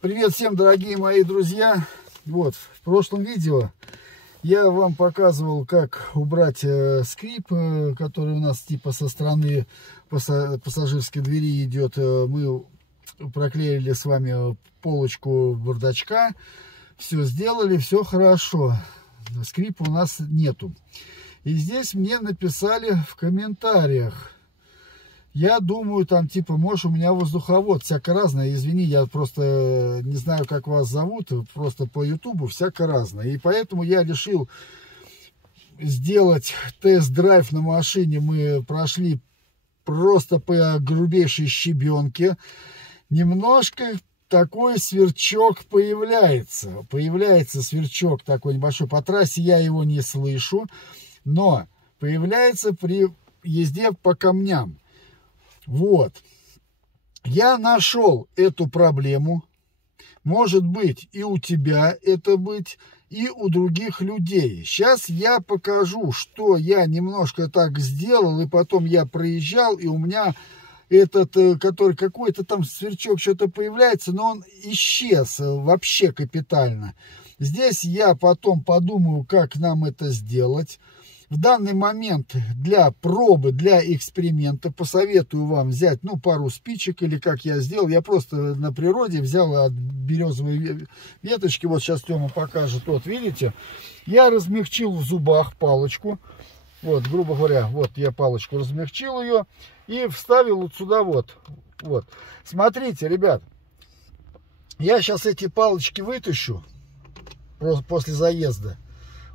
Привет всем, дорогие мои друзья. Вот, в прошлом видео я вам показывал, как убрать скрип, который у нас типа со стороны пассажирской двери идет. Мы проклеили с вами полочку бардачка. Все сделали, все хорошо. Скрипа у нас нету. И здесь мне написали в комментариях. Я думаю, там типа, может, у меня воздуховод, всяко разное. Извини, я просто не знаю, как вас зовут, просто по ютубу всяко разное. И поэтому я решил сделать тест-драйв на машине. Мы прошли просто по грубейшей щебенке. Немножко такой сверчок появляется. Появляется сверчок такой небольшой. По трассе я его не слышу, но появляется при езде по камням. Вот, я нашел эту проблему, может быть и у тебя это быть, и у других людей. Сейчас я покажу, что я немножко так сделал, и потом я проезжал, и у меня этот, который какой-то там сверчок что-то появляется, но он исчез вообще капитально. Здесь я потом подумаю, как нам это сделать. В данный момент для пробы, для эксперимента посоветую вам взять, ну, пару спичек, или как я сделал. Я просто на природе взял от березовой веточки, вот сейчас Тёма покажет, вот видите, я размягчил в зубах палочку, вот, грубо говоря, вот я палочку размягчил ее и вставил вот сюда вот. Смотрите, ребят, я сейчас эти палочки вытащу после заезда.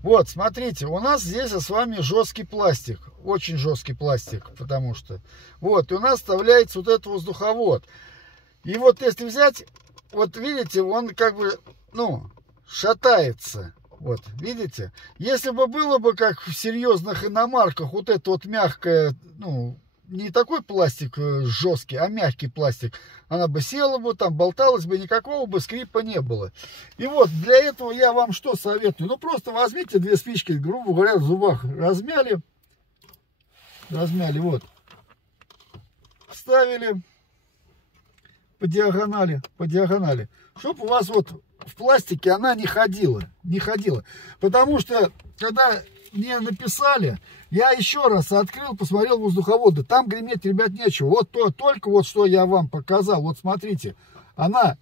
Вот, смотрите, у нас здесь с вами жесткий пластик, очень жесткий пластик, потому что, вот, и у нас вставляется вот этот воздуховод. И вот если взять, вот видите, он как бы, ну, шатается, вот, видите. Если бы было бы, как в серьезных иномарках, вот это вот мягкое, ну, не такой пластик жесткий, а мягкий пластик, она бы села бы, там болталась бы, никакого бы скрипа не было. И вот для этого я вам что советую? Ну просто возьмите две спички, грубо говоря, в зубах размяли, вот, вставили по диагонали, чтобы у вас вот в пластике она не ходила, потому что когда мне написали, я еще раз открыл, посмотрел воздуховоды. Там греметь, ребят, нечего. Вот только вот что я вам показал. Вот смотрите, она,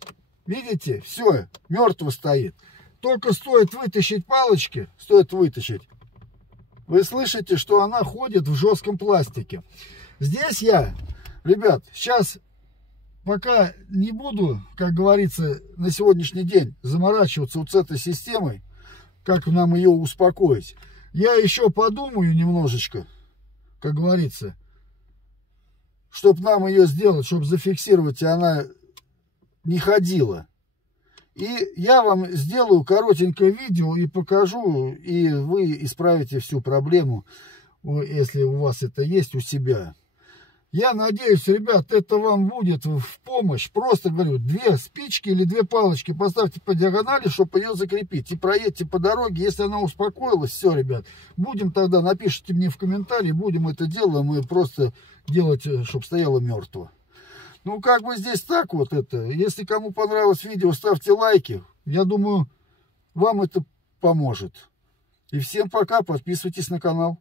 видите, все, мертво стоит. Только стоит вытащить палочки, вы слышите, что она ходит в жестком пластике. Здесь я, ребят, сейчас пока не буду, как говорится, на сегодняшний день заморачиваться вот с этой системой, как нам ее успокоить. Я еще подумаю немножечко, как говорится, чтобы нам ее сделать, чтобы зафиксировать, и она не ходила. И я вам сделаю коротенькое видео и покажу, и вы исправите всю проблему, если у вас это есть у себя. Я надеюсь, ребят, это вам будет в помощь. Просто говорю, две спички или две палочки поставьте по диагонали, чтобы ее закрепить. И проедьте по дороге. Если она успокоилась, все, ребят. Будем тогда, напишите мне в комментарии, будем это дело мы просто делать, чтобы стояло мертво. Ну, как бы здесь так вот это. Если кому понравилось видео, ставьте лайки. Я думаю, вам это поможет. И всем пока, подписывайтесь на канал.